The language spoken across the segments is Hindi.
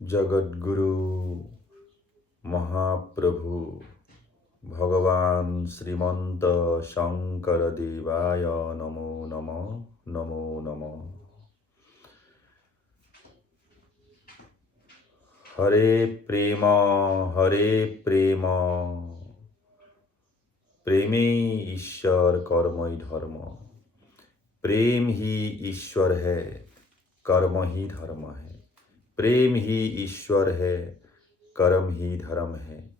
जगद्गुरु महाप्रभु भगवान श्रीमंत शंकर देवाय नमो नमः नमो नमः। हरे प्रेम प्रेमे ईश्वर कर्म धर्म। प्रेम ही ईश्वर है, कर्म ही धर्म है। प्रेम ही ईश्वर है, कर्म ही धर्म है।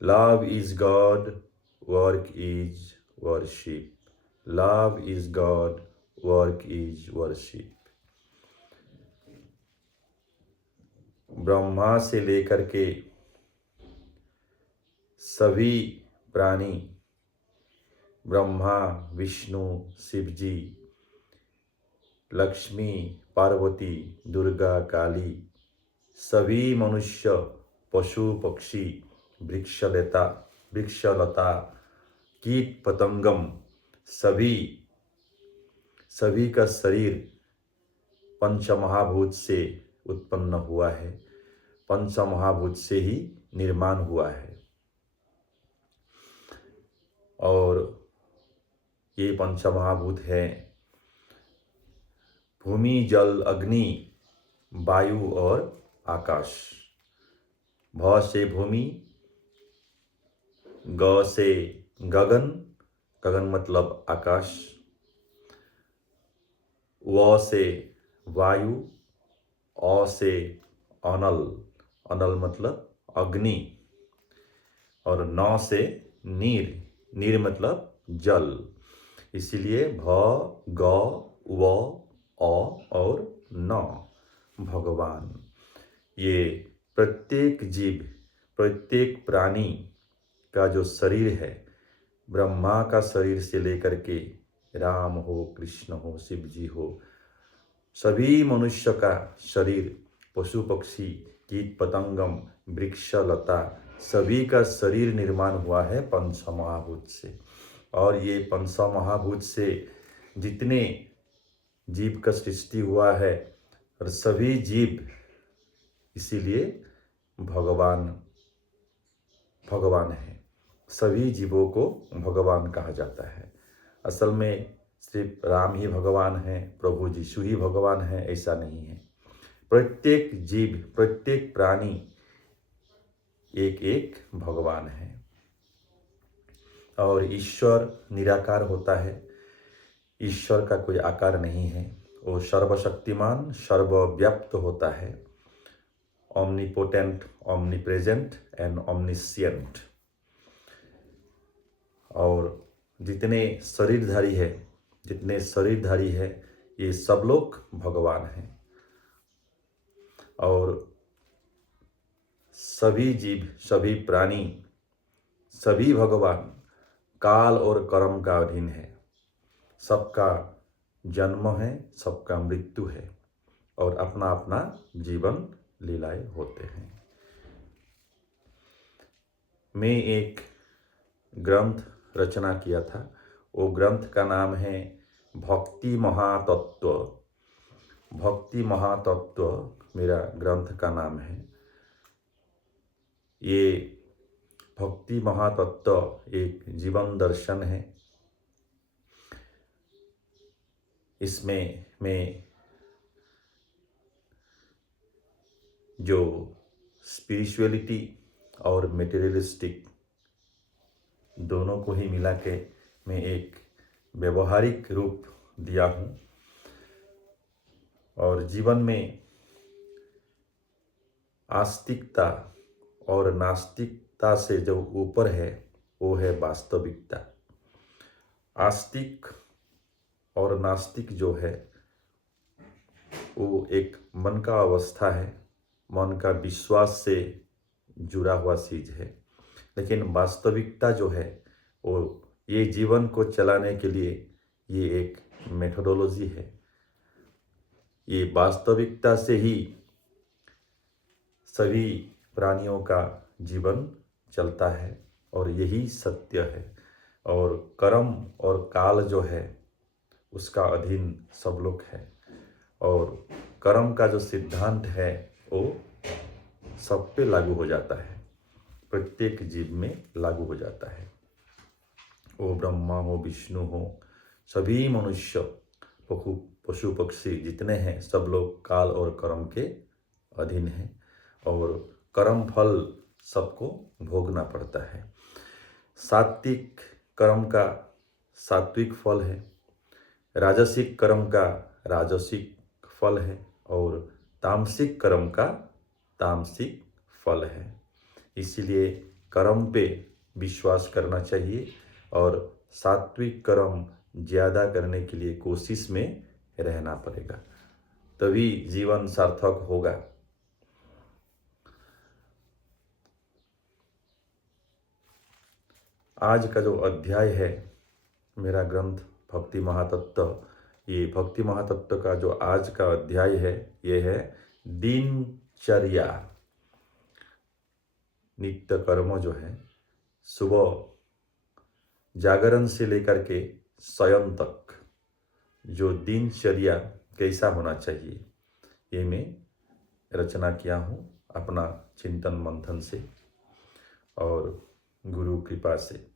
Love is God, work is worship. Love is God, work is worship. Brahma से लेकर के सभी प्राणी, ब्रह्मा विष्णु शिव जी, लक्ष्मी पार्वती दुर्गा काली, सभी मनुष्य पशु पक्षी वृक्षलता कीट पतंगम सभी का शरीर पंचमहाभूत से उत्पन्न हुआ है, पंचमहाभूत से ही निर्माण हुआ है। और ये पंचमहाभूत है भूमि जल अग्नि वायु और आकाश। भ से भूमि, ग से गगन, गगन मतलब आकाश, व से वायु, अ से अनल, अनल मतलब अग्नि, और न से नीर, नीर मतलब जल। इसीलिए भ ग व अ और न भगवान। ये प्रत्येक जीव, प्रत्येक प्राणी का जो शरीर है, ब्रह्मा का शरीर से लेकर के राम हो, कृष्ण हो, शिव जी हो, सभी मनुष्य का शरीर, पशु पक्षी कीट पतंगम वृक्ष लता, सभी का शरीर निर्माण हुआ है पंचमहाभूत से। और ये पंचमहाभूत से जितने जीव का सृष्टि हुआ है, और सभी जीव इसीलिए भगवान भगवान है। सभी जीवों को भगवान कहा जाता है। असल में सिर्फ राम ही भगवान है, प्रभु यीशु ही भगवान है, ऐसा नहीं है। प्रत्येक जीव, प्रत्येक प्राणी एक एक भगवान है। और ईश्वर निराकार होता है, ईश्वर का कोई आकार नहीं है। वो सर्वशक्तिमान, सर्वव्याप्त होता है, omnipotent, omnipresent and omniscient। और जितने शरीरधारी है ये सब लोग भगवान हैं। और सभी जीव, सभी प्राणी, सभी भगवान काल और कर्म का अधीन है। सबका जन्म है, सबका मृत्यु है, और अपना अपना जीवन लीलाएं होते हैं। मैं एक ग्रंथ रचना किया था, वो ग्रंथ का नाम है भक्ति महातत्व। भक्ति महातत्व मेरा ग्रंथ का नाम है। ये भक्ति महातत्व एक जीवन दर्शन है। इसमें मैं जो स्पिरिचुअलिटी और मटेरियलिस्टिक दोनों को ही मिला के मैं एक व्यवहारिक रूप दिया हूँ। और जीवन में आस्तिकता और नास्तिकता से जो ऊपर है वो है वास्तविकता। आस्तिक और नास्तिक जो है वो एक मन का अवस्था है, मन का विश्वास से जुड़ा हुआ चीज है। लेकिन वास्तविकता जो है वो ये जीवन को चलाने के लिए ये एक मेथोडोलॉजी है। ये वास्तविकता से ही सभी प्राणियों का जीवन चलता है और यही सत्य है। और कर्म और काल जो है उसका अधीन सब लोग है। और कर्म का जो सिद्धांत है वो सब पे लागू हो जाता है, प्रत्येक जीव में लागू हो जाता है। वो ब्रह्मा हो, विष्णु हो, सभी मनुष्य, पशु पक्षी जितने हैं, सब लोग काल और कर्म के अधीन हैं और कर्म फल सबको भोगना पड़ता है। सात्विक कर्म का सात्विक फल है, राजसिक कर्म का राजसिक फल है और तामसिक कर्म का तामसिक फल है। इसीलिए कर्म पे विश्वास करना चाहिए और सात्विक कर्म ज़्यादा करने के लिए कोशिश में रहना पड़ेगा, तभी जीवन सार्थक होगा। आज का जो अध्याय है मेरा ग्रंथ भक्ति महातत्व, ये भक्ति महातत्व का जो आज का अध्याय है ये है दिनचर्या। नित्य कर्म जो है, सुबह जागरण से लेकर के शयन तक जो दिनचर्या कैसा होना चाहिए, ये मैं रचना किया हूँ अपना चिंतन मंथन से और गुरु कृपा से।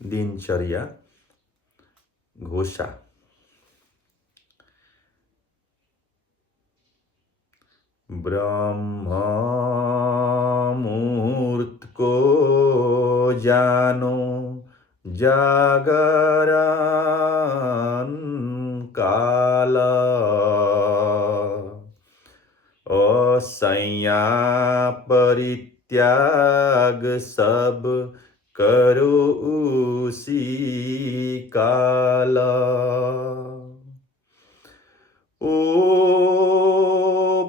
दिनचर्या घोषा। ब्रह्म मुहूर्त को जानो, जागरण काल, असंया परित्याग सब करो उसी काल। ओ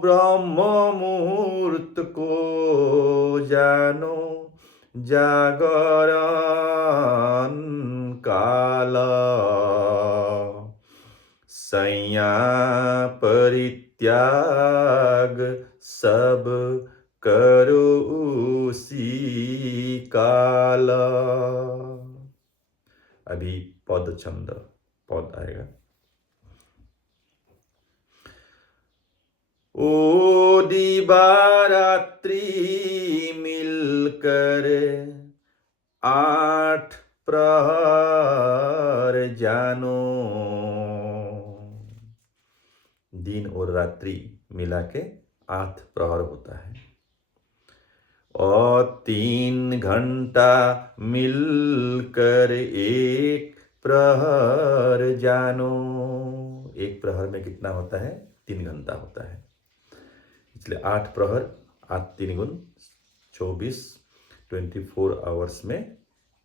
ब्रह्म मुहूर्त को जानो, जागरण काल, संया परित्याग सब करो उसी काल। अभी पद छंद पद आएगा। ओ दिवारात्रि मिलकर 8 प्रहर जानो। दिन और रात्रि मिला के 8 प्रहर होता है और 3 घंटा मिलकर 1 प्रहर जानो। एक प्रहर में कितना होता है? 3 घंटा होता है। इसलिए 8 प्रहर, 8 3 गुण 24, 24 आवर्स में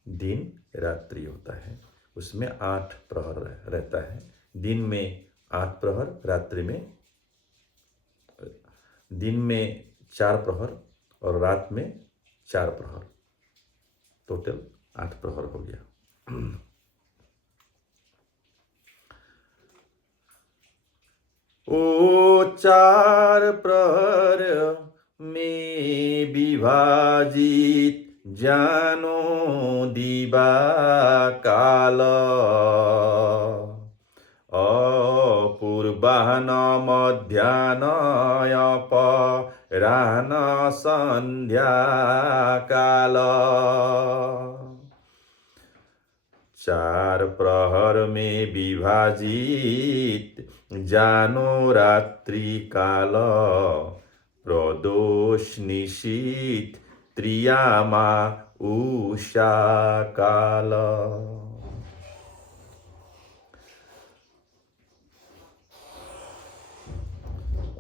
दिन रात्रि होता है, उसमें 8 प्रहर रहता है। दिन में 8 प्रहर, रात्रि में दिन में 4 प्रहर और रात में 4 प्रहर, टोटल 8 प्रहर हो गया। ओ 4 प्रहर में विभाजित जानो दिवा काल। पूर्वाह्न मध्याह्न अपराह्न संध्या काल। 4 प्रहर में विभाजित जानो रात्रि काल। प्रदोष निशीथ त्रियामा उषा काल।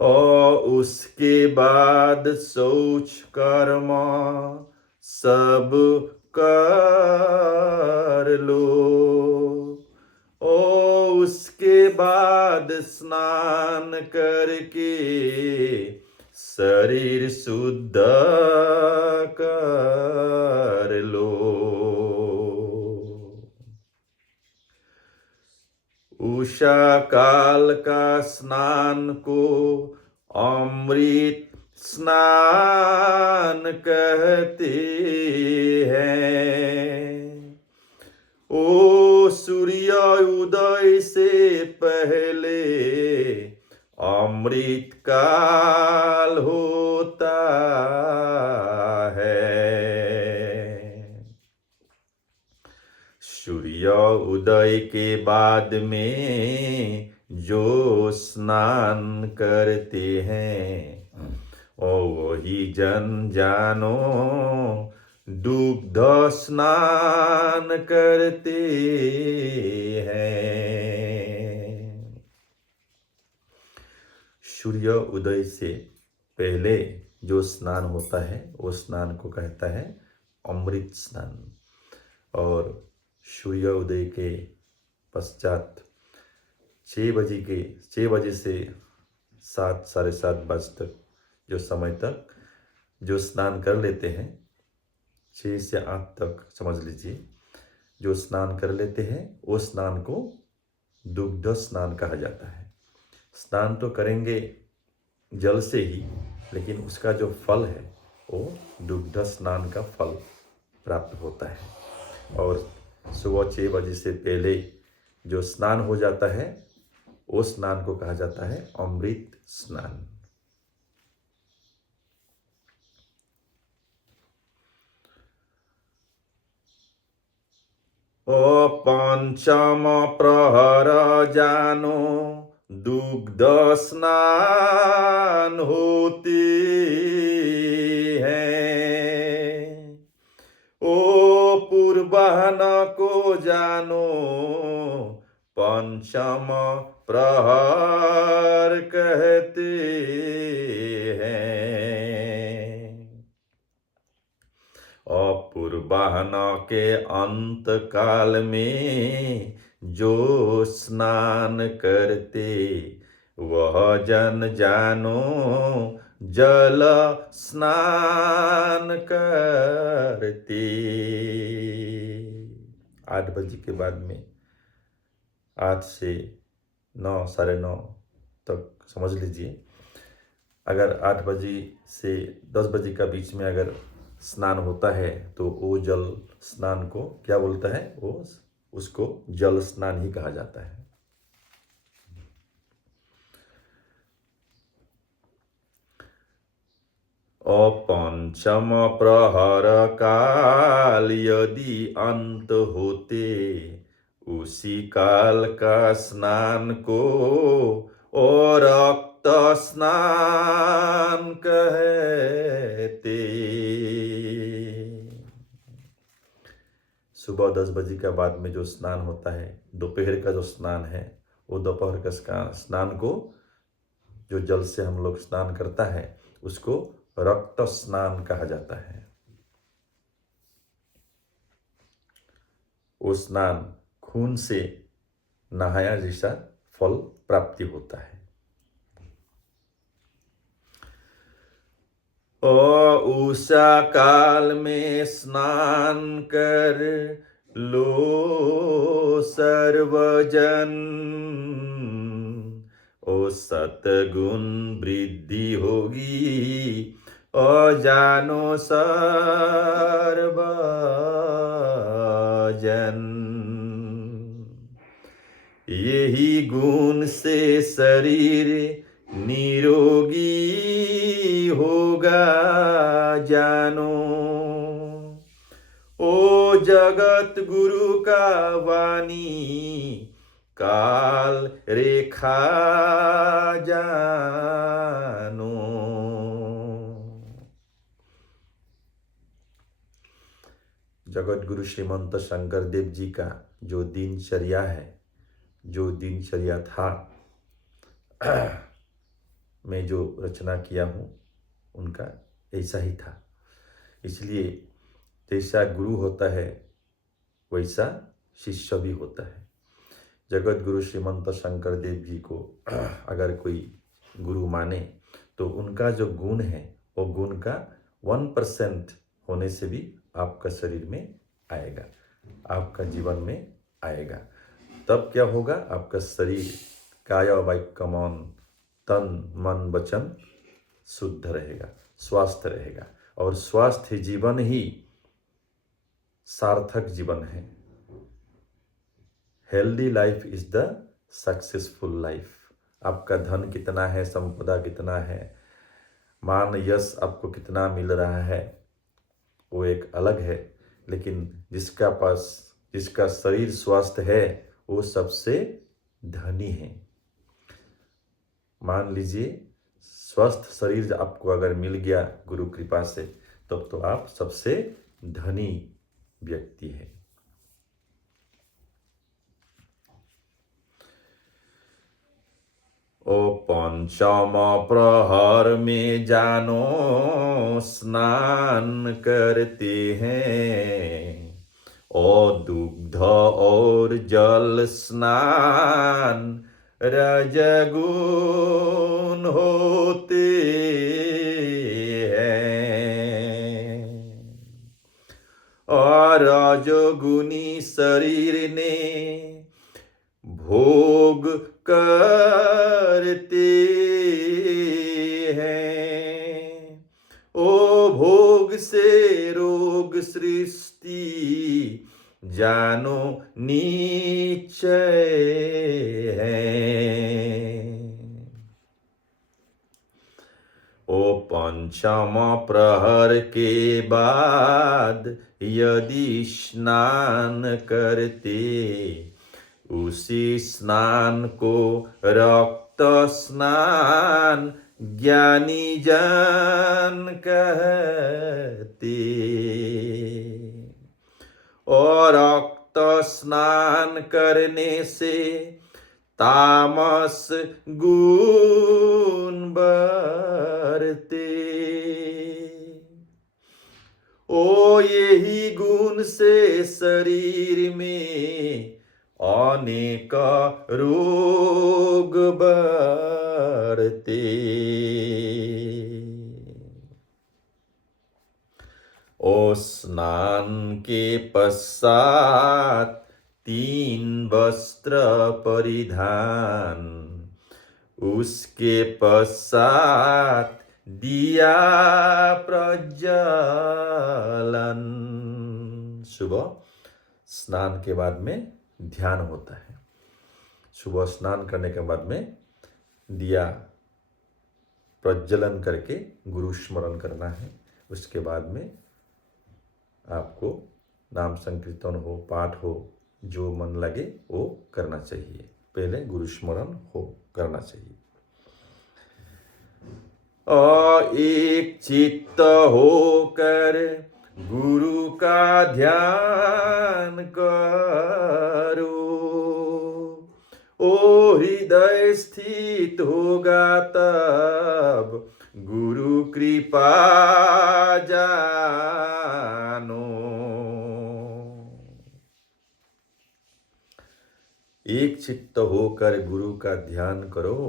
और उसके बाद शौच कर्म सब कर लो। और उसके बाद स्नान करके शरीर शुद्ध कर लो। उषा काल का स्नान को अमृत स्नान कहते हैं। ओ सूर्य उदय से पहले अमृत काल होता है। सूर्य उदय के बाद में जो स्नान करते हैं, और वही जन जानो दुग्ध स्नान करते हैं। सूर्य उदय से पहले जो स्नान होता है वो स्नान को कहता है अमृत स्नान, और सूर्य उदय के पश्चात 6 बजे से 7 साढ़े 7 बजे तक जो समय तक जो स्नान कर लेते हैं, 6 से 8 तक समझ लीजिए, जो स्नान कर लेते हैं वो स्नान को दुग्ध स्नान कहा जाता है। स्नान तो करेंगे जल से ही, लेकिन उसका जो फल है वो दुग्ध स्नान का फल प्राप्त होता है। और सुबह 6 बजे से पहले जो स्नान हो जाता है वो स्नान को कहा जाता है अमृत स्नान। ओ पंचम प्रहर जानो दुग्ध स्नान होते हैं। ओ पूर्वाह्न को जानो पंचम प्रहर कहते हैं। पूर्वाह्न के अंत काल में जो स्नान करते, वह जन जानो जल स्नान करते। 8 बजे के बाद में 8 से 9 साढ़े 9 तक समझ लीजिए, अगर 8 बजे से 10 बजे का बीच में अगर स्नान होता है तो वो जल स्नान को क्या बोलता है, वो उसको जल स्नान ही कहा जाता है। पंचम प्रहर काल यदि अंत होते, उसी काल का स्नान को और रक्त स्नान कहते। सुबह 10 बजे के बाद में जो स्नान होता है, दोपहर का जो स्नान है, वो दोपहर का स्नान को जो जल से हम लोग स्नान करता है उसको रक्त स्नान कहा जाता है। वो स्नान खून से नहाया जैसा फल प्राप्ति होता है। उषा काल में स्नान कर लो सर्वजन, ओ सतगुण वृद्धि होगी जानो सर्वजन। यही गुण से शरीर निरोगी होगा जानो, ओ जगत गुरु का वाणी काल रेखा जानो। जगत गुरु श्रीमंत शंकर देव जी का जो दिनचर्या है, जो दिनचर्या था, मैं जो रचना किया हूँ उनका ऐसा ही था। इसलिए जैसा गुरु होता है वैसा शिष्य भी होता है। जगत गुरु श्रीमंत शंकर देव जी को अगर कोई गुरु माने तो उनका जो गुण है वो गुण का 1% होने से भी आपका शरीर में आएगा, आपका जीवन में आएगा। तब क्या होगा, आपका शरीर काया वाक्य मन तन मन वचन शुद्ध रहेगा, स्वस्थ रहेगा। और स्वास्थ्य जीवन ही सार्थक जीवन है। Healthy life is the successful life. आपका धन कितना है, संपदा कितना है, मान यश आपको कितना मिल रहा है, वो एक अलग है। लेकिन जिसका शरीर स्वस्थ है वो सबसे धनी है। मान लीजिए स्वस्थ शरीर आपको अगर मिल गया गुरु कृपा से, तब तो आप सबसे धनी व्यक्ति है। ओ पंचम प्रहर में जानो स्नान करते हैं, और दुग्ध और जल स्नान रजगुण होते हैं, और रजोगुनी शरीर ने भोग करते हैं। ओ भोग से रोग सृष्टि जानो निश्चय है। ओ पंचम प्रहर के बाद यदि स्नान करते, उसी स्नान को रक्त स्नान ज्ञानी जन कहते, और रक्त स्नान करने से तामस गुण बढ़ते। ओ यही गुण से शरीर में अनेक रोग बढ़ते। ओ स्नान के पश्चात 3 वस्त्र परिधान, उसके पश्चात दिया प्रज्वलन। सुबह स्नान के बाद में ध्यान होता है। सुबह स्नान करने के बाद में दिया प्रज्वलन करके गुरु स्मरण करना है। उसके बाद में आपको नाम संकीर्तन हो, पाठ हो, जो मन लगे वो करना चाहिए। पहले गुरु स्मरण हो करना चाहिए। एक चित्त होकर गुरु का ध्यान करो, ओ हृदय स्थित होगा तब गुरु कृपा जानो। एक चित्त होकर गुरु का ध्यान करो,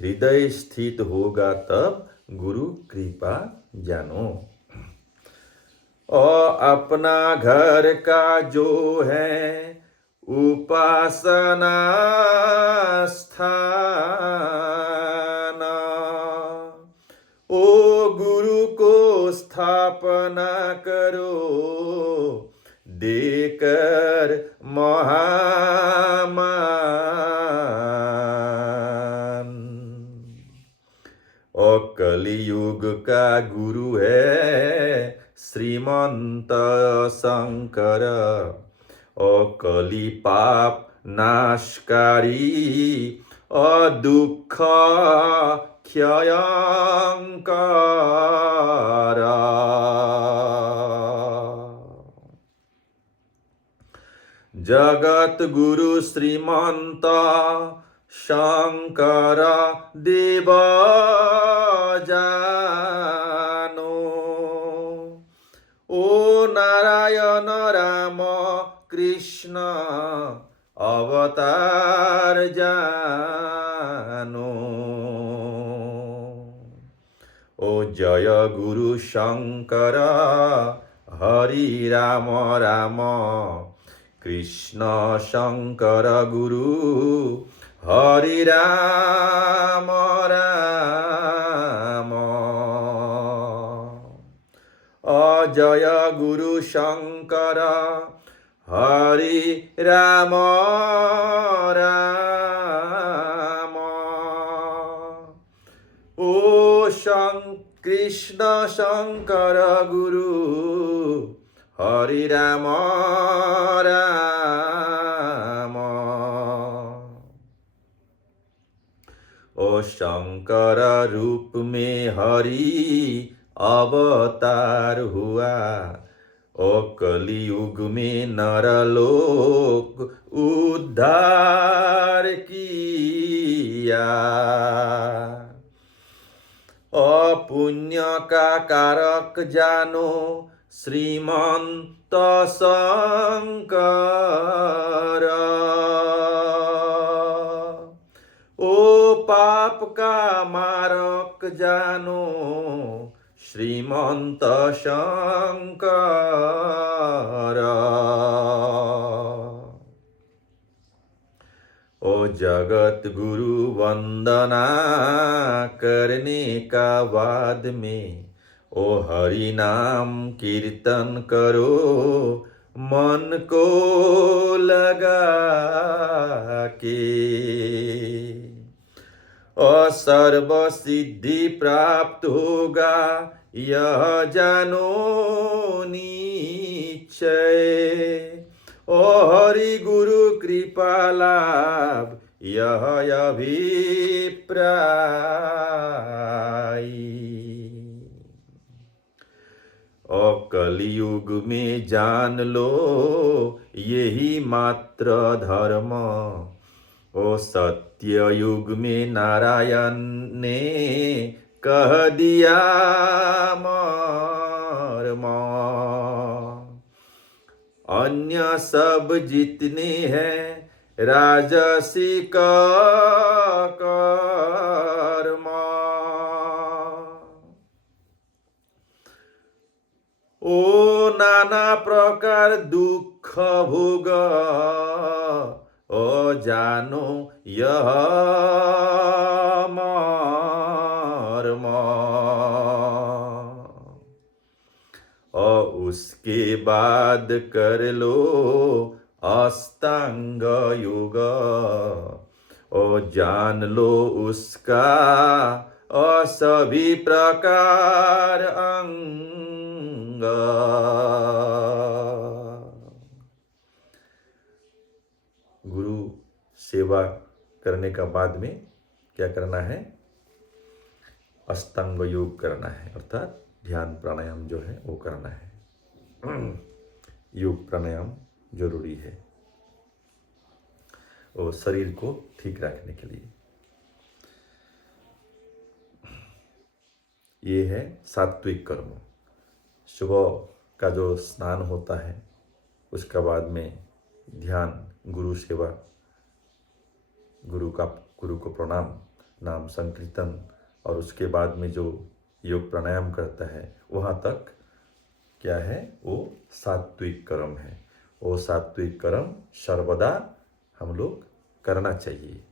हृदय स्थित होगा तब गुरु कृपा जानो। और अपना घर का जो है उपासना स्थान, ओ गुरु को स्थापना करो, देकर महामान। और कलियुग का गुरु है श्रीमंत शंकर, और कली पाप नाशकारी, और दुख क्षयंकर। जगत गुरु श्रीमंत शंकर देव जानो, ओ नारायण राम कृष्ण अवतार जानो। ओ जय गुरु शंकर हरि राम राम, कृष्ण शंकर गुरु हरि राम राम। अजय गुरु शंकर हरि राम राम। कृष्ण शंकर गुरु हरि राम राम। ओ शंकर रूप में हरि अवतार हुआ, ओ कलयुग में नरलोक उद्धार किया। अपुण्य का कारक जानो श्रीमंत शंकर, ओ पाप का मारक जानो श्रीमंत शंकर। ओ जगत गुरु वंदना करने का बाद में, ओ हरि नाम कीर्तन करो मन को लगा के। और सर्व सिद्धि प्राप्त होगा यह जानो निश्चय, ओ हरि गुरु कृपा लाभ यह अभिप्राय। और कलयुग में जान लो यही मात्र धर्म, ओ सत्य युग में नारायण ने कह दिया मर्म। अन्य सब जितने हैं राजसिक कर्म, ओ नाना प्रकार दुख भोग, ओ जानो यह मर्म। और उसके बाद कर लो अष्टांग योग, और जान लो उसका और सभी प्रकार अंग। गुरु सेवा करने का बाद में क्या करना है? अष्टांग योग करना है, अर्थात ध्यान प्राणायाम जो है वो करना है। योग प्राणायाम जरूरी है और शरीर को ठीक रखने के लिए। ये है सात्विक कर्म। सुबह का जो स्नान होता है उसका बाद में ध्यान, गुरु सेवा, गुरु को प्रणाम, नाम संकीर्तन, और उसके बाद में जो योग प्राणायाम करता है वहाँ तक क्या है? वो सात्विक कर्म है। वो सात्विक कर्म सर्वदा हम लोग करना चाहिए।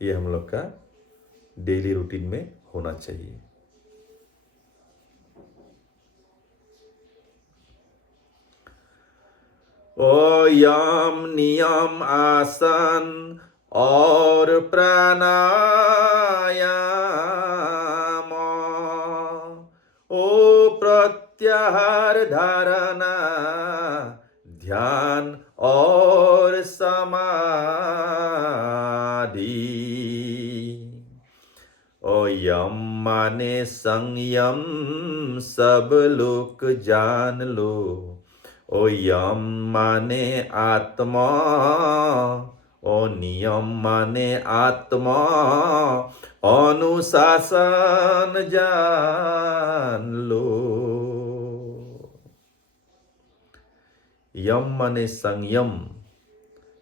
ये हम लोग का डेली रूटीन में होना चाहिए। ओ यम नियम आसन और प्राणायाम, ओ प्रत्याहार धारणा ध्यान और समाधि। ओ यम माने संयम सब लोग जान लो, ओ यम माने आत्मा, ओ नियम माने आत्मा अनुशासन जान लो। यम माने संयम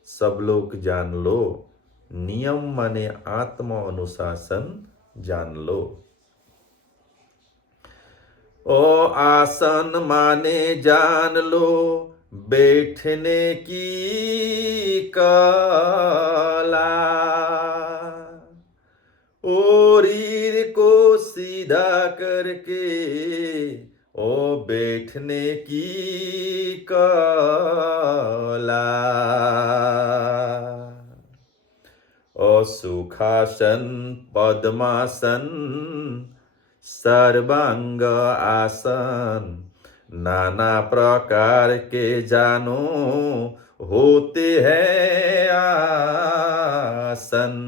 सब लोग जान लो, नियम माने आत्मा अनुशासन जान लो। ओ आसन माने जान लो बैठने की कला, ओ रीढ़ को सीधा करके ओ बैठने की कला, ओ सुखासन पद्मासन सर्वांग आसन नाना प्रकार के जानो होते हैं आसन।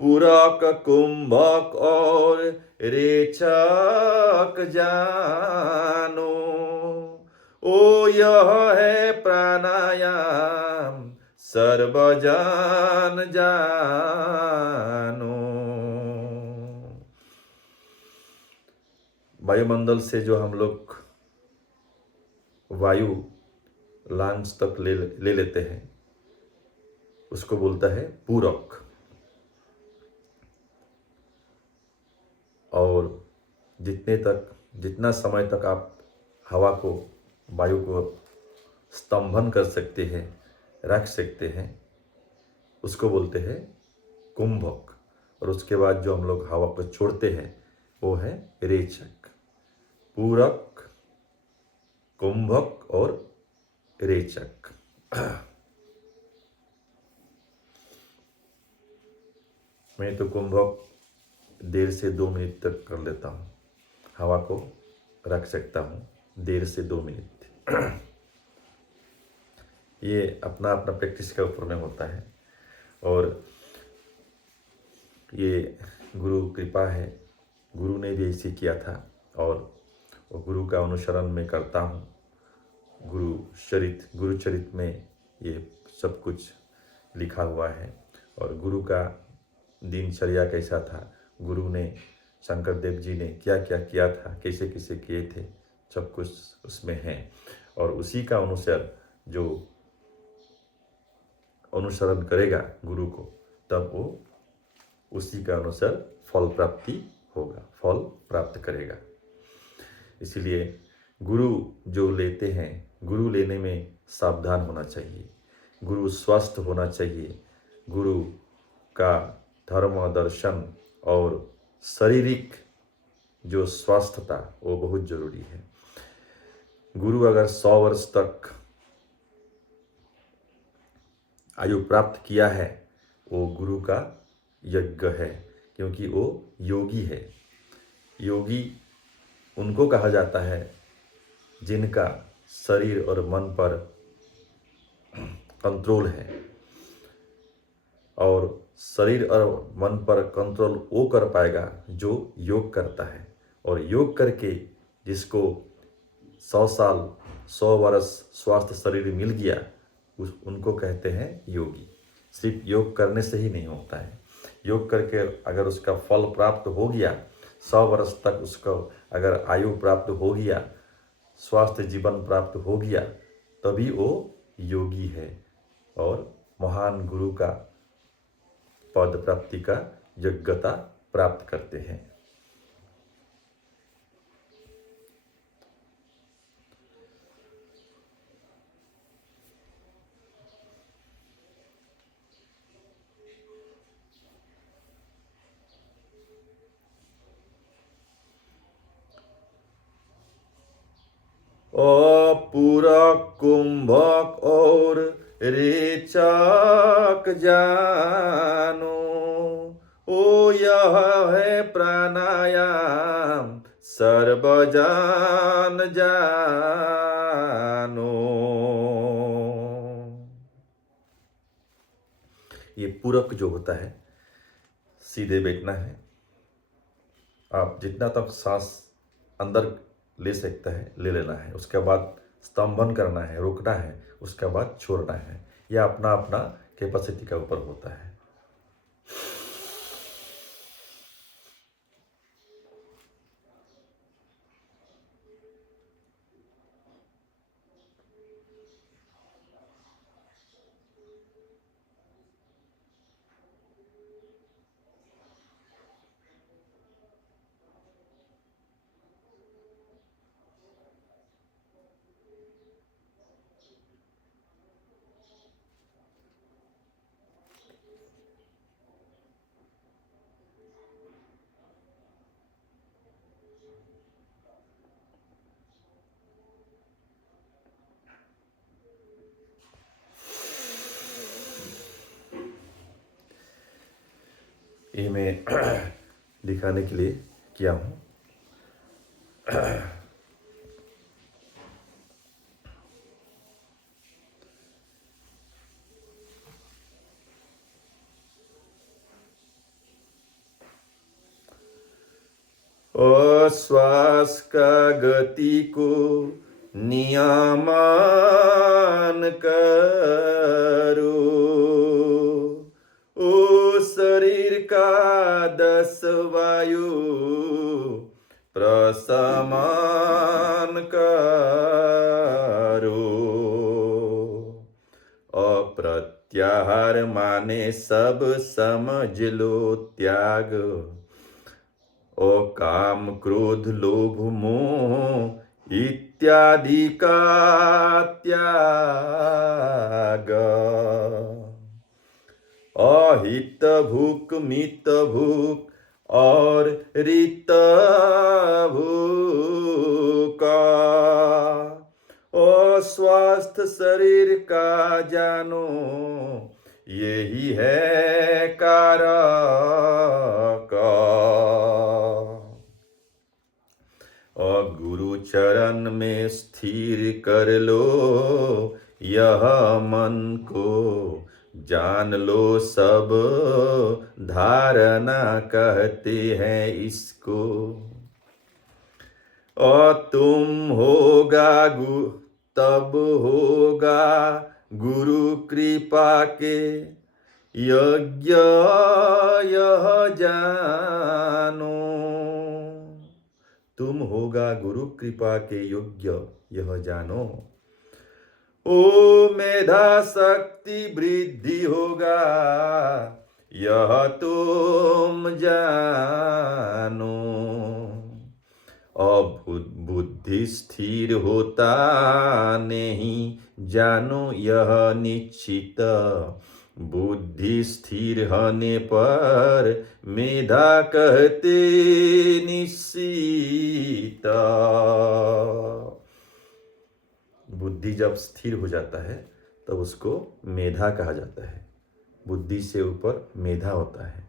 पूरक कुंभक और रेचक जानो, ओ यह है प्राणायाम सर्वजन जानो। वायुमंडल से जो हम लोग वायु लंग्स तक ले लेते हैं उसको बोलता है पूरक। और जितना समय तक आप हवा को, वायु को स्तंभन कर सकते हैं, रख सकते हैं, उसको बोलते हैं कुंभक। और उसके बाद जो हम लोग हवा को छोड़ते हैं वो है रेचक। पूरक, कुंभक और रेचक। मैं तो कुंभक 1.5 से 2 मिनट तक कर लेता हूँ, हवा को रख सकता हूँ 1.5 से 2 मिनट। ये अपना अपना प्रैक्टिस के ऊपर में होता है और ये गुरु कृपा है। गुरु ने भी ऐसे किया था और वो गुरु का अनुसरण मैं करता हूँ। गुरुचरित में ये सब कुछ लिखा हुआ है। और गुरु का दिनचर्या कैसा था, गुरु ने, शंकर देव जी ने क्या क्या किया था, कैसे कैसे किए थे, सब कुछ उसमें है। और उसी का जो अनुसरण करेगा गुरु को, तब वो उसी का अनुसार फल प्राप्ति होगा, फल प्राप्त करेगा। इसलिए गुरु जो लेते हैं, गुरु लेने में सावधान होना चाहिए। गुरु स्वस्थ होना चाहिए। गुरु का धर्म, दर्शन और शारीरिक जो स्वास्थ्यता वो बहुत जरूरी है। गुरु अगर 100 वर्ष तक आयु प्राप्त किया है, वो गुरु का यज्ञ है, क्योंकि वो योगी है। योगी उनको कहा जाता है जिनका शरीर और मन पर कंट्रोल है। और शरीर और मन पर कंट्रोल वो कर पाएगा जो योग करता है। और योग करके जिसको 100 साल, 100 वर्ष स्वास्थ्य शरीर मिल गया, उनको कहते हैं योगी। सिर्फ योग करने से ही नहीं होता है। योग करके अगर उसका फल प्राप्त हो गया, 100 वर्ष तक उसको अगर आयु प्राप्त हो गया, स्वास्थ्य जीवन प्राप्त हो गया, तभी वो योगी है और महान गुरु का पद प्राप्ति का योग्यता प्राप्त करते हैं। पूरक, कुंभक और रेचक जानो, ओ यह है प्राणायाम सर्वजन जानो। ये पूरक जो होता है, सीधे बैठना है। आप जितना तक सांस अंदर ले सकता है ले लेना है, उसके बाद स्तंभन करना है, रोकना है, उसके बाद छोड़ना है। यह अपना अपना कैपेसिटी के ऊपर होता है। ये मैं दिखाने के लिए किया हूँ। और श्वास का गति को नियमन करो। ओ शरीर का 10 वायु प्रशमन करो। अप्रत्याहार माने सब समझ लो त्याग। ओ काम क्रोध लोभ मोह इत्यादि का त्याग। अहित भूख मित भूख और रित भूखा। ओ स्वस्थ शरीर का जानो यही है कारक। और गुरु चरण में स्थिर कर लो यह मन को। जान लो सब धारणा कहते हैं इसको। और तुम होगा तब होगा गुरु कृपा के यज्ञ यह जानो। तुम होगा गुरु कृपा के योग्य यह जानो। ओ मेधा शक्ति वृद्धि होगा यह तुम जानो। बुद्धि स्थिर होता नहीं जानो यह निश्चित। बुद्धि स्थिर होने पर मेधा कहते निश्चित। बुद्धि जब स्थिर हो जाता है तब उसको मेधा कहा जाता है। बुद्धि से ऊपर मेधा होता है।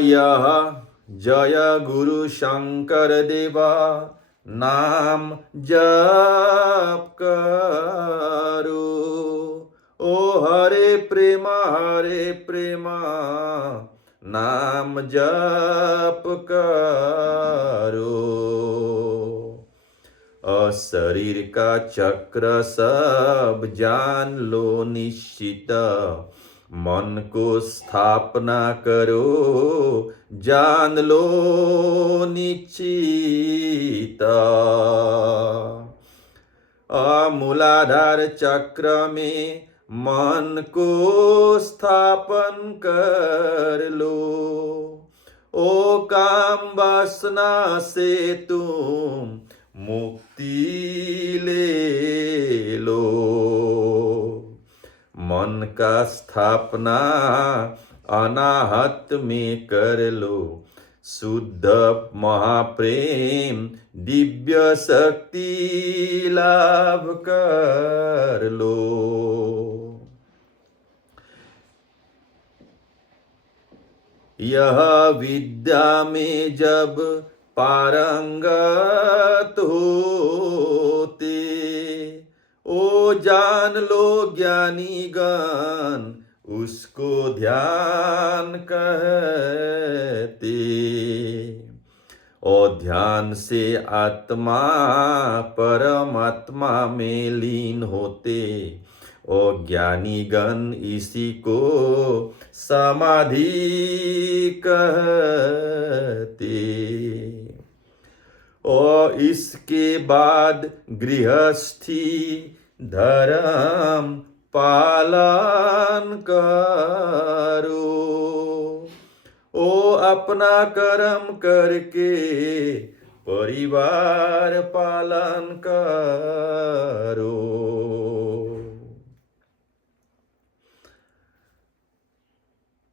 यह जय गुरु शंकर देवा नाम जप करो। ओ हरे प्रेमा नाम जप करो। शरीर का चक्र सब जान लो निश्चित। मन को स्थापना करो जान लो निश्चित। मूलाधार चक्र में मन को स्थापन कर लो। ओ काम वासना से तुम मुक्ति ले लो। मन का स्थापना अनाहत में कर लो। शुद्ध महाप्रेम दिव्य शक्ति लाभ कर लो। यह विद्या में जब पारंगत होते ओ जान लो ज्ञानी गण उसको ध्यान कहते। और ध्यान से आत्मा परमात्मा में लीन होते। और ज्ञानी गण इसी को समाधि कहते। और इसके बाद गृहस्थी धर्म पालन करो। ओ अपना कर्म करके परिवार पालन करो।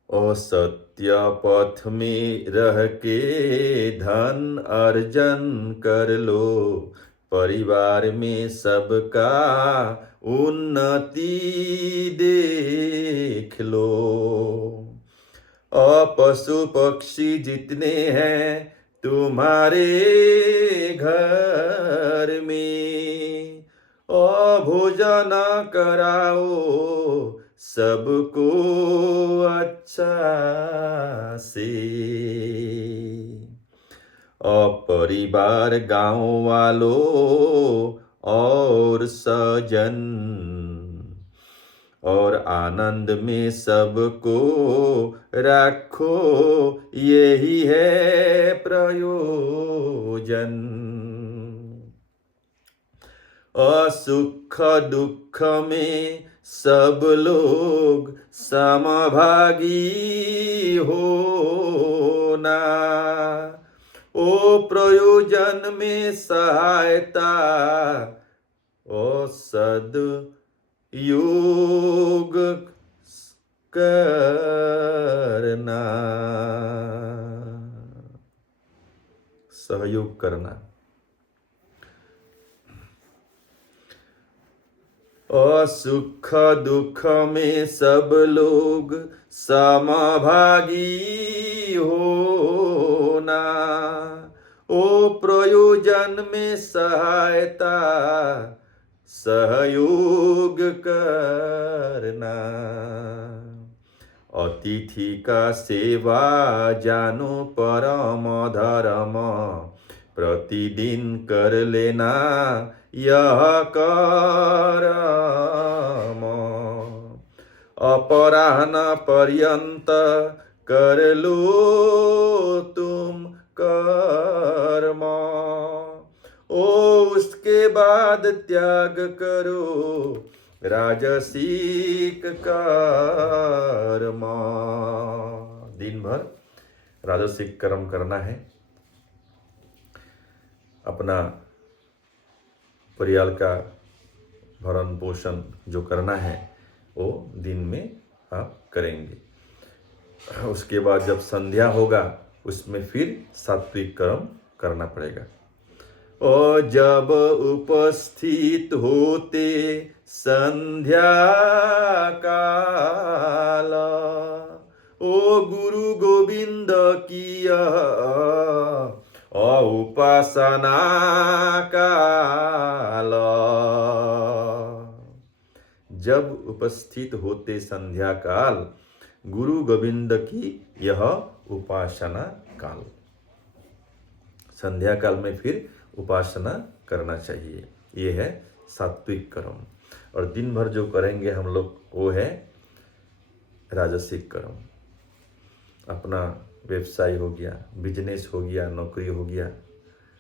और सत्य पथ में रह के धन अर्जन कर लो। परिवार में सबका उन्नति देख लो। पशु पक्षी जितने हैं तुम्हारे घर में, भोजन कराओ सबको अच्छा से। परिवार गांव वालों और सजन, और आनंद में सबको रखो, यही है प्रयोजन। सुख दुख में सब लोग समभागी होना, प्रयोजन में सहायता, सद योग करना, सहयोग करना। सुख दुख में सब लोग समभागी होना, प्रयोजन में सहायता, सहयोग करना। अतिथि का सेवा जानो परम धर्म, प्रतिदिन कर लेना यह कर्म। अपराह्न पर्यंत कर लो तुम कर्म, उसके बाद त्याग करो राजसिक कर्म। दिन भर राजसिक कर्म करना है, अपना परिवार का भरण पोषण जो करना है वो दिन में आप करेंगे। उसके बाद जब संध्या होगा उसमें फिर सात्विक कर्म करना पड़ेगा। और जब उपस्थित होते संध्या काल, गुरु गोविंद की उपासना काल। जब उपस्थित होते संध्या काल, गुरु गोविंद की यह उपासना काल। संध्या काल में फिर उपासना करना चाहिए। ये है सात्विक कर्म। और दिन भर जो करेंगे हम लोग वो है राजसिक कर्म। अपना व्यवसाय हो गया, बिजनेस हो गया, नौकरी हो गया,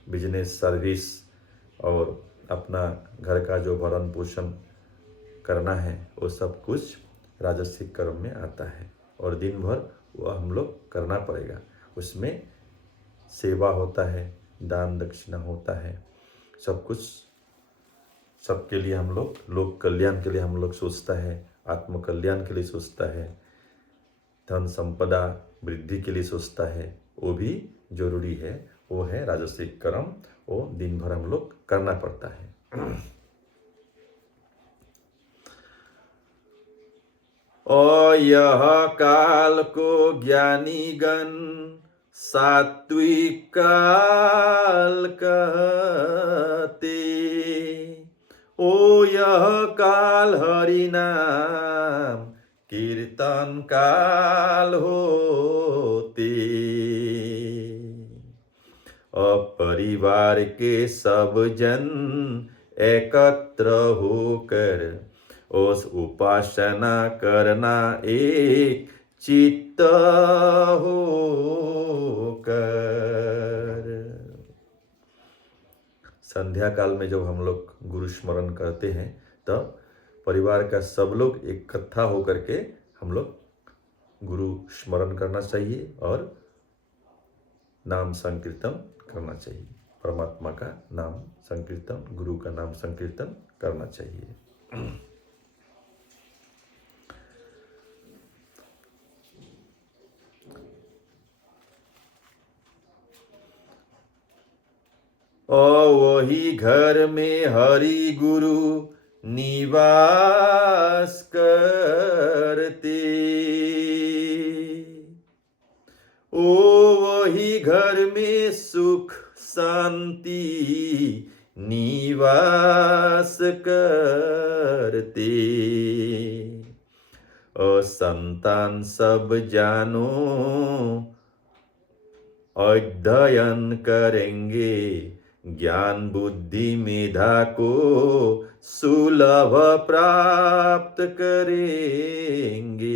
बिजनेस सर्विस, और अपना घर का जो भरण पोषण करना है वो सब कुछ राजसिक कर्म में आता है। और दिन भर वो हम लोग करना पड़ेगा। उसमें सेवा होता है, दान दक्षिणा होता है, सब कुछ सबके लिए हम लोग कल्याण के लिए हम लोग सोचता है, आत्म कल्याण के लिए सोचता है, धन संपदा वृद्धि के लिए सोचता है। वो भी जरूरी है, वो है राजसिक कर्म। वो दिन भर हम लोग करना पड़ता है। और यह काल को ज्ञानी गण सात्विक काल कहते, यह काल हरि नाम कीर्तन काल होते। परिवार के सब जन एकत्र होकर उस उपासना करना एक चित्त होकर। संध्या काल में जब हम लोग गुरु स्मरण करते हैं तब परिवार का सब लोग इकट्ठा होकर के हम लोग गुरु स्मरण करना चाहिए और नाम संकीर्तन करना चाहिए। परमात्मा का नाम संकीर्तन, गुरु का नाम संकीर्तन करना चाहिए। और वही घर में हरि गुरु निवास करते। ओ वही घर में सुख शांति निवास करते। और संतान सब जानो अध्ययन करेंगे, ज्ञान बुद्धि मेधा को सुलभ प्राप्त करेंगे।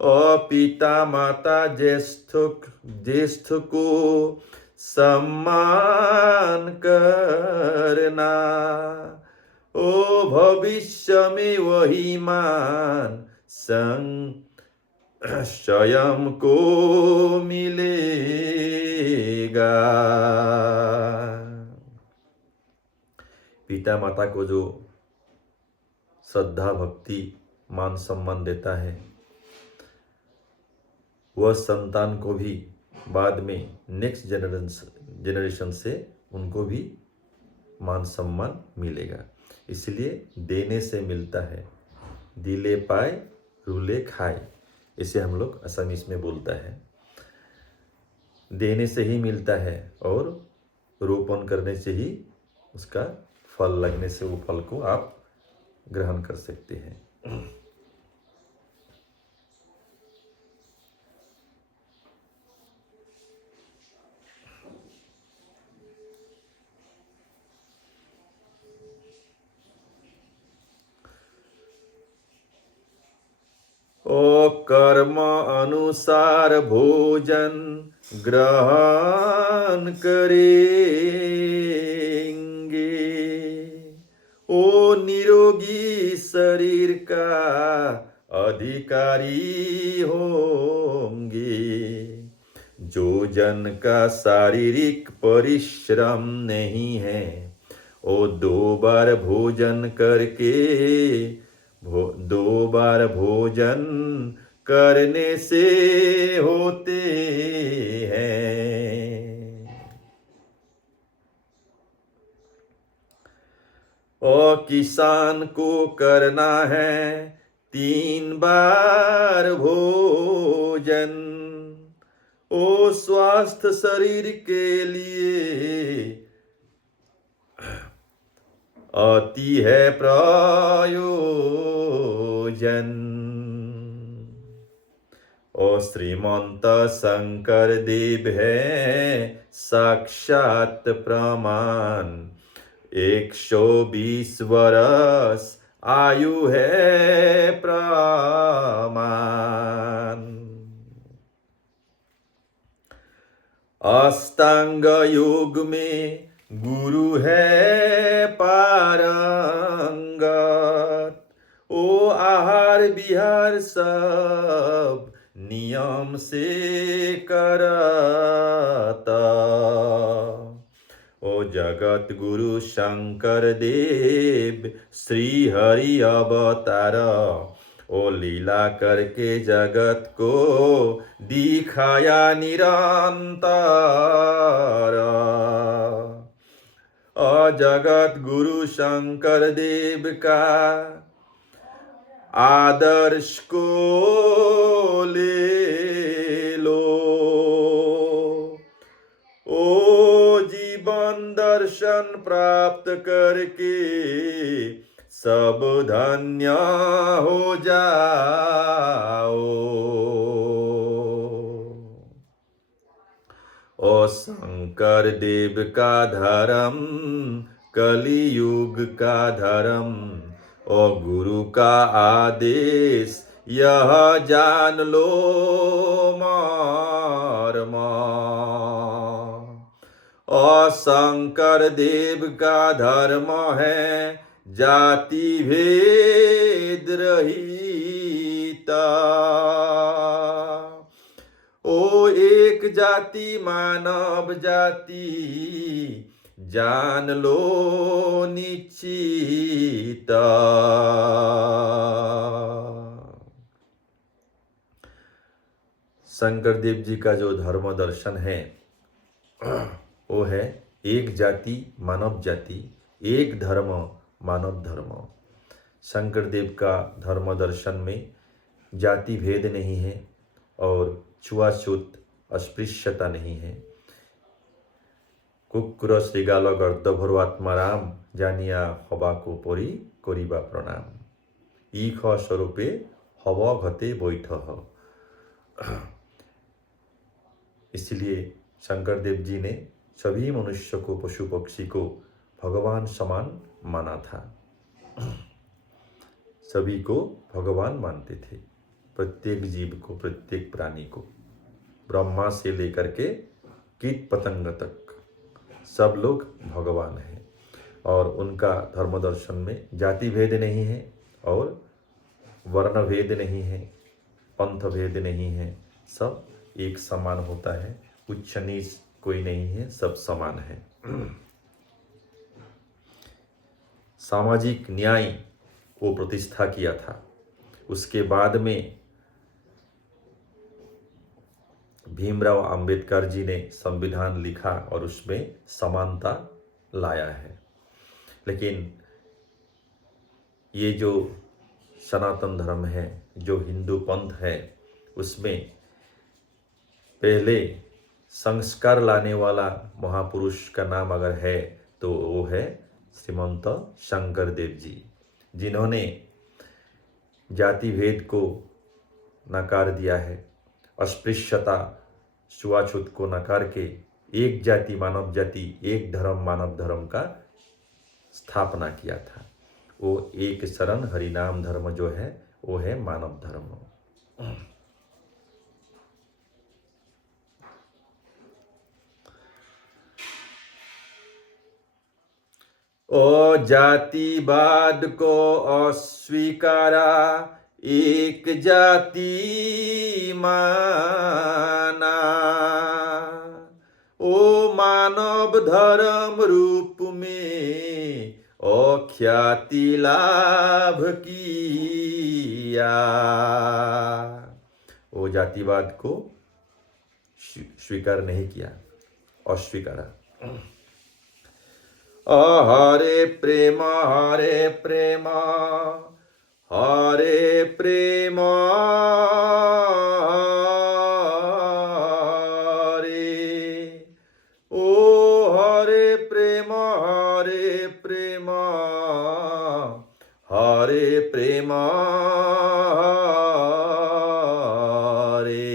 और पिता माता ज्येष्ठ को सम्मान करना, ओ भविष्य में वही मान स्वयं को मिलेगा। पिता माता को जो श्रद्धा भक्ति मान सम्मान देता है, वह संतान को भी बाद में नेक्स्ट जनरेशन से उनको भी मान सम्मान मिलेगा। इसलिए देने से मिलता है, दिले पाए रूले खाए, इसे हम लोग असमीज में बोलता है। देने से ही मिलता है और रोपण करने से ही उसका फल लगने से वो फल को आप ग्रहण कर सकते हैं। ओ कर्म अनुसार भोजन ग्रहण करेंगे, ओ निरोगी शरीर का अधिकारी होंगे। जो जन का शारीरिक परिश्रम नहीं है, वो दो बार भोजन करने से होते हैं। और किसान को करना है 3 बार भोजन, ओ स्वास्थ्य शरीर के लिए अति है प्रयोजन। और श्रीमंत शंकर देव है साक्षात प्रमाण, 120 वर्ष आयु है प्रमाण। अष्टांग योग में गुरु है पारंगत, ओ आहार विहार सब नियम से करता। ओ जगत गुरु शंकर देव श्री हरि अवतार, ओ लीला करके जगत को दिखाया निरंतर। जगत गुरु शंकर देव का आदर्श को ले लो, ओ जीवन दर्शन प्राप्त करके सब धन्य हो जाओ। ओ शंकर देव का धर्म कलियुग का धर्म, ओ गुरु का आदेश यह जान लो मर्म। ओ शंकर देव का धर्म है जाति भेद रहिता, ओ एक जाति मानव जाति जान लो निश्चित। शंकर देव जी का जो धर्म दर्शन है वो है एक जाति मानव जाति, एक धर्म मानव धर्म। शंकरदेव का धर्म दर्शन में जाति भेद नहीं है और छुआछूत अस्पृश्यता नहीं है। कुकुर श्रीगाल गर्दभरो आत्माराम, जानिया हबाको परी करिबा प्रणाम। ईख स्वरूपे हव घते बैठह। इसलिए शंकरदेव जी ने सभी मनुष्य को, पशु पक्षी को भगवान समान माना था। सभी को भगवान मानते थे, प्रत्येक जीव को, प्रत्येक प्राणी को, ब्रह्मा से लेकर के कीट पतंग तक सब लोग भगवान हैं। और उनका धर्म दर्शन में जाति भेद नहीं है और वर्ण भेद नहीं है, पंथ भेद नहीं है, सब एक समान होता है। उच्च नीच कोई नहीं है, सब समान है। सामाजिक न्याय को प्रतिष्ठा किया था। उसके बाद में भीमराव अंबेडकर जी ने संविधान लिखा और उसमें समानता लाया है। लेकिन ये जो सनातन धर्म है, जो हिंदू पंथ है, उसमें पहले संस्कार लाने वाला महापुरुष का नाम अगर है तो वो है श्रीमंत शंकरदेव जी, जिन्होंने जाति भेद को नकार दिया है, अस्पृश्यता छुआछूत को नकार के एक जाति मानव जाति, एक धर्म मानव धर्म का स्थापना किया था। वो एक शरण हरिनाम धर्म जो है वो है मानव धर्म। ओ जातिवाद को अस्वीकारा, एक जाति माना। ओ मानव धर्म रूप में अख्याति लाभ किया। वो जातिवाद को स्वीकार नहीं किया, अस्वीकारा। हरे प्रेम हरे प्रेम हरे प्रेम हरे। ओ हरे प्रेम हरे प्रेम हरे प्रेम हरे।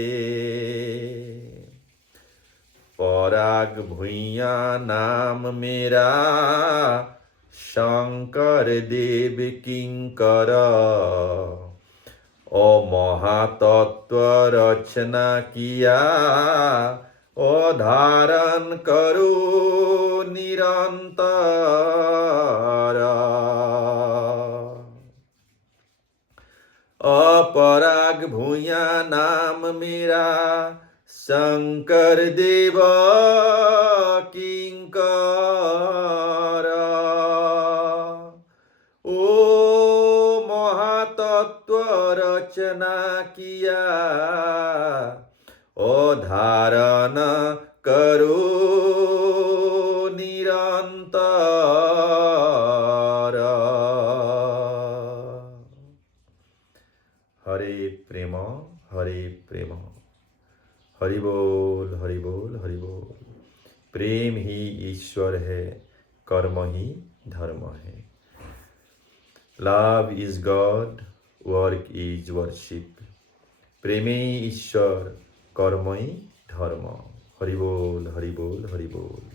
पराग भुइया नाम मेरा, शंकर देव किंकर। ओ महातत्व रचना किया, ओ धारण करो निरंतर। अपराग भुइया नाम मेरा, शंकर देव किंकर। ओ महातत्व रचना किया, ओ धारण करो निरंतर। हरे प्रेम हरे प्रेम। हरि बोल हरि बोल हरि बोल। प्रेम ही ईश्वर है, कर्म ही धर्म है। Love is God, work is worship. प्रेम ही ईश्वर, कर्म ही धर्म। हरि बोल हरि बोल हरि बोल।